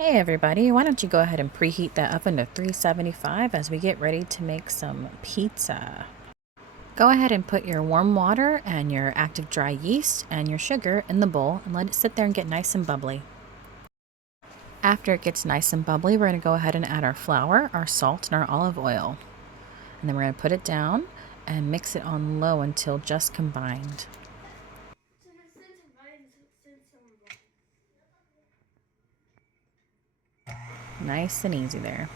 Hey everybody, why don't you go ahead and preheat that oven to 375 as we get ready to make some pizza. Go ahead and put your warm water and your active dry yeast and your sugar in the bowl and let it sit there and get nice and bubbly. After it gets nice and bubbly, we're going to go ahead and add our flour, our salt, and our olive oil. And then we're going to put it down and mix it on low until just combined. Nice and easy there.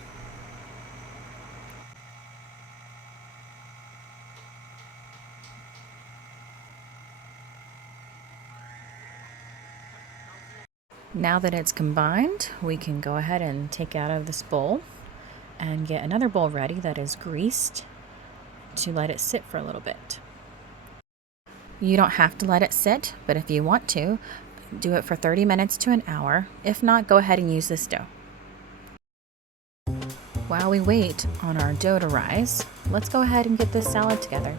Now that it's combined, we can go ahead and take out of this bowl and get another bowl ready that is greased to let it sit for a little bit. You don't have to let it sit, but if you want to, do it for 30 minutes to an hour. If not, go ahead and use this dough. While we wait on our dough to rise, let's go ahead and get this salad together.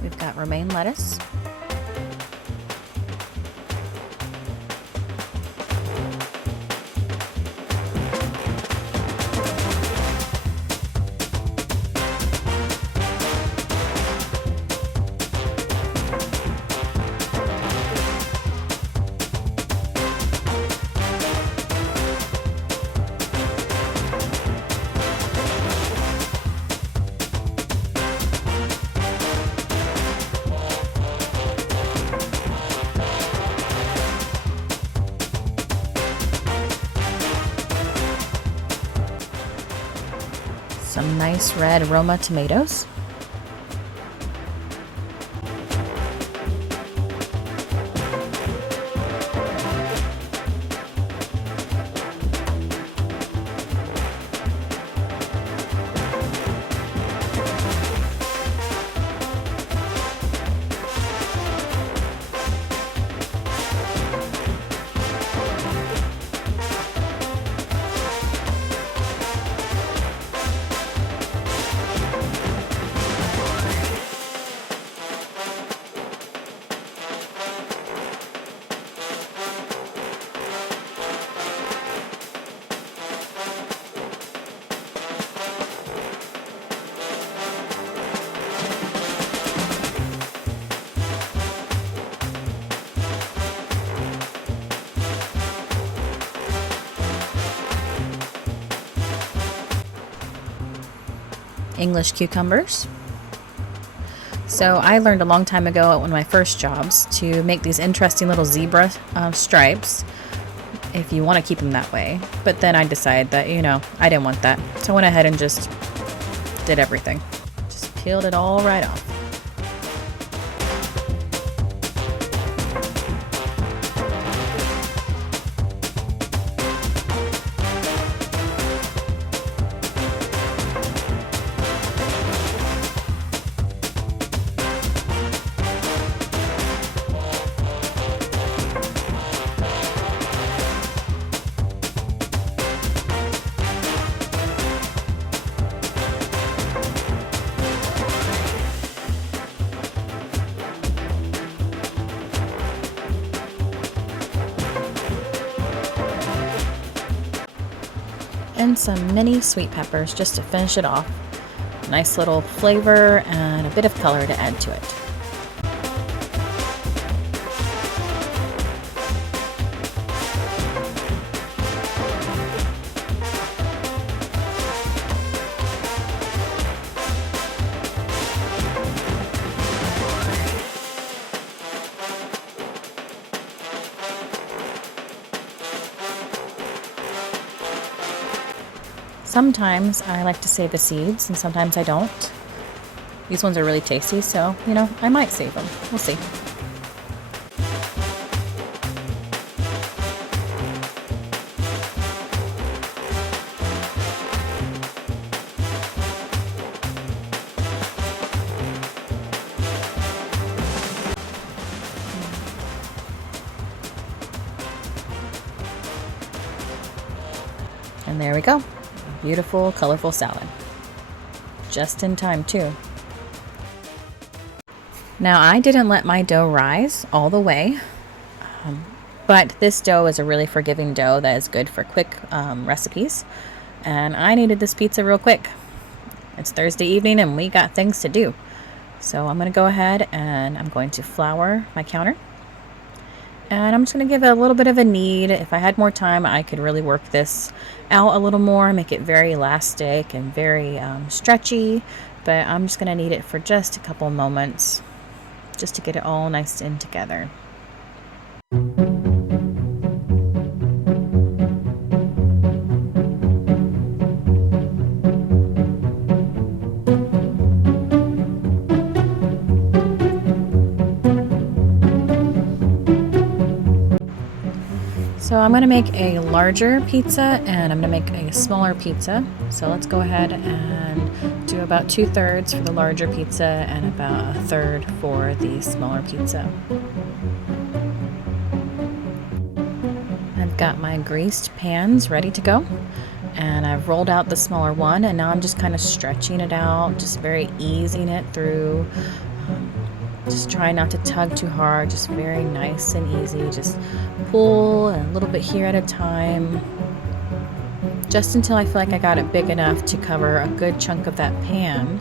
We've got romaine lettuce, some nice red Roma tomatoes, English cucumbers. So I learned a long time ago at one of my first jobs to make these interesting little zebra stripes if you want to keep them that way. But then I decided that, I didn't want that. So I went ahead and just did everything. Just peeled it all right off. And some mini sweet peppers just to finish it off. Nice little flavor and a bit of color to add to it. Sometimes I like to save the seeds, and sometimes I don't. These ones are really tasty, so, I might save them. We'll see. And there we go. Beautiful, colorful salad. Just in time, too. Now, I didn't let my dough rise all the way. But this dough is a really forgiving dough that is good for quick recipes. And I needed this pizza real quick. It's Thursday evening and we got things to do. So I'm going to go ahead and I'm going to flour my counter. And I'm just going to give it a little bit of a knead. If I had more time, I could really work this out a little more, make it very elastic and very stretchy. But I'm just going to knead it for just a couple moments just to get it all nice and together. So I'm going to make a larger pizza and I'm going to make a smaller pizza. So let's go ahead and do about 2/3 for the larger pizza and about 1/3 for the smaller pizza. I've got my greased pans ready to go and I've rolled out the smaller one and now I'm just kind of stretching it out, just very easing it through. Just try not to tug too hard, just very nice and easy. Just pull a little bit here at a time, just until I feel like I got it big enough to cover a good chunk of that pan.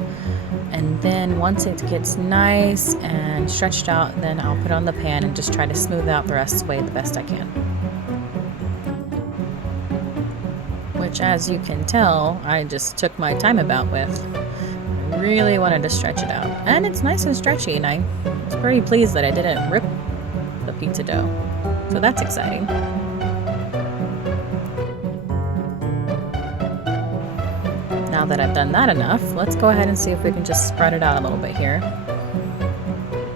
And then once it gets nice and stretched out, then I'll put it on the pan and just try to smooth out the rest of the way the best I can. Which, as you can tell, I just took my time about with. Really wanted to stretch it out, and it's nice and stretchy, and I was pretty pleased that I didn't rip the pizza dough, so that's exciting. Now that I've done that enough, let's go ahead and see if we can just spread it out a little bit here.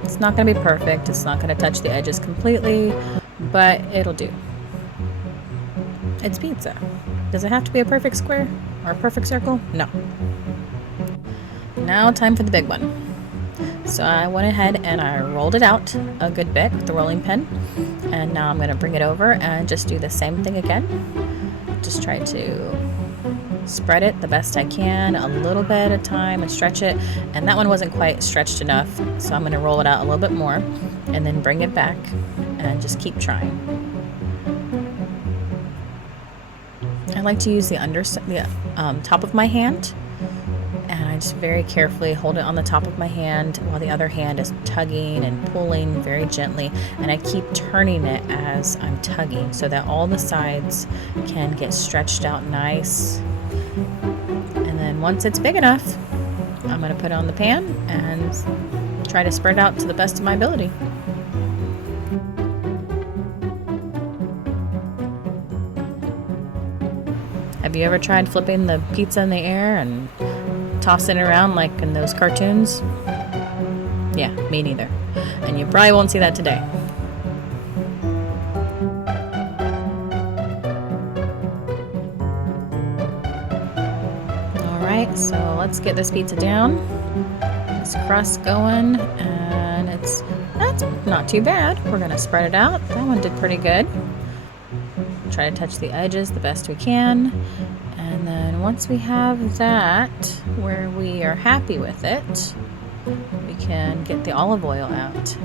It's not going to be perfect, it's not going to touch the edges completely, but it'll do. It's pizza. Does it have to be a perfect square or a perfect circle? No. Now time for the big one. So I went ahead and I rolled it out a good bit with the rolling pin, and now I'm going to bring it over and just do the same thing again. Just try to spread it the best I can, a little bit at a time, and stretch it. And that one wasn't quite stretched enough, so I'm going to roll it out a little bit more and then bring it back and just keep trying. I like to use the top of my hand, and I just very carefully hold it on the top of my hand while the other hand is tugging and pulling very gently, and I keep turning it as I'm tugging so that all the sides can get stretched out nice. And then once it's big enough, I'm going to put it on the pan and try to spread it out to the best of my ability. Have you ever tried flipping the pizza in the air and tossing it around like in those cartoons? Yeah, me neither. And you probably won't see that today. Alright, so let's get this pizza down. This crust going, and that's not too bad. We're gonna spread it out. That one did pretty good. Try to touch the edges the best we can. And then once we have that where we are happy with it, we can get the olive oil out.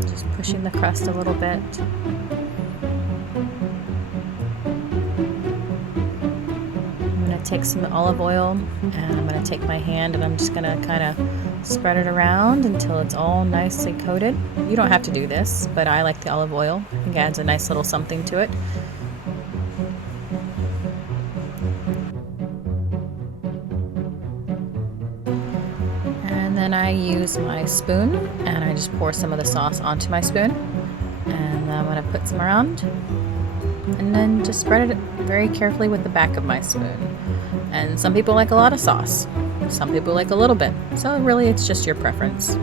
Just pushing the crust a little bit. I'm going to take some olive oil and I'm going to take my hand and I'm just going to kind of spread it around until it's all nicely coated. You don't have to do this, but I like the olive oil. I think it adds a nice little something to it. And then I use my spoon and I just pour some of the sauce onto my spoon. And I'm going to put some around and then just spread it very carefully with the back of my spoon. And some people like a lot of sauce. Some people like a little bit, so really it's just your preference.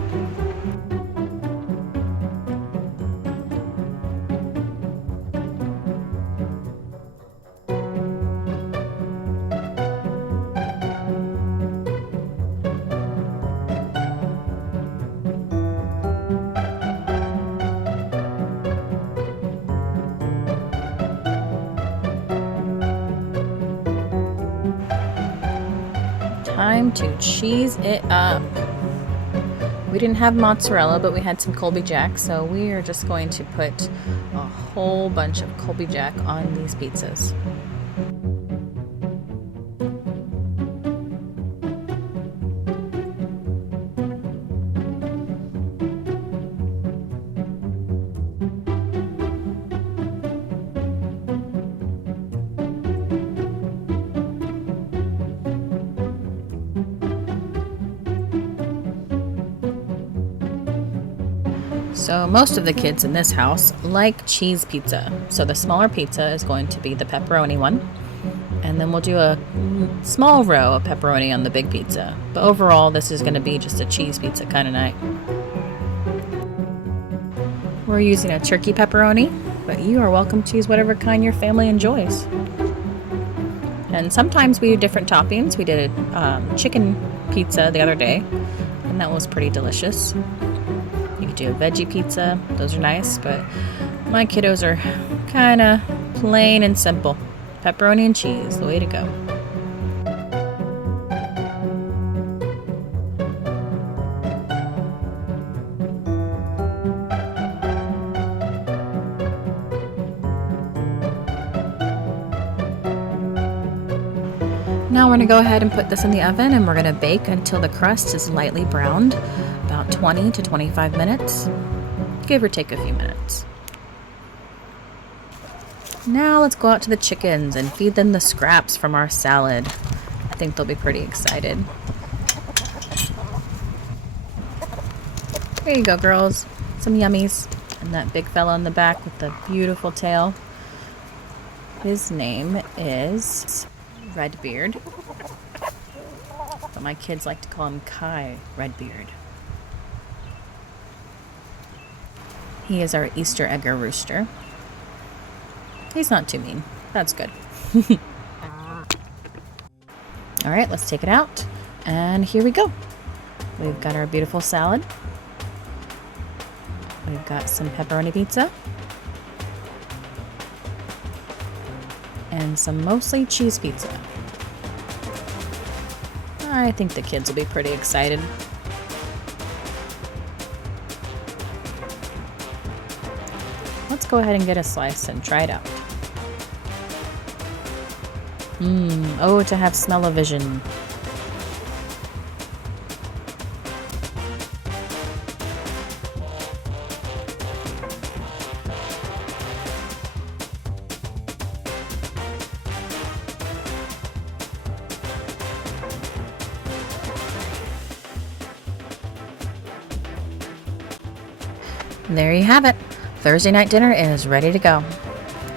Time to cheese it up. We didn't have mozzarella, but we had some Colby Jack, so we are just going to put a whole bunch of Colby Jack on these pizzas. So most of the kids in this house like cheese pizza. So the smaller pizza is going to be the pepperoni one. And then we'll do a small row of pepperoni on the big pizza. But overall, this is going to be just a cheese pizza kind of night. We're using a turkey pepperoni, but you are welcome to use whatever kind your family enjoys. And sometimes we do different toppings. We did a chicken pizza the other day, and that was pretty delicious. You could do a veggie pizza. Those are nice, but my kiddos are kind of plain and simple. Pepperoni and cheese, the way to go. Now we're going to go ahead and put this in the oven, and we're going to bake until the crust is lightly browned, about 20 to 25 minutes, give or take a few minutes. Now let's go out to the chickens and feed them the scraps from our salad. I think they'll be pretty excited. There you go, girls. Some yummies. And that big fella in the back with the beautiful tail. His name is Redbeard. But my kids like to call him Kai Redbeard. He is our Easter egger rooster. He's not too mean. That's good. All right, let's take it out. And here we go. We've got our beautiful salad. We've got some pepperoni pizza. And some mostly cheese pizza. I think the kids will be pretty excited. Let's go ahead and get a slice and try it out. Oh, to have smell-o-vision. There you have it. Thursday night dinner is ready to go.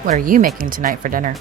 What are you making tonight for dinner?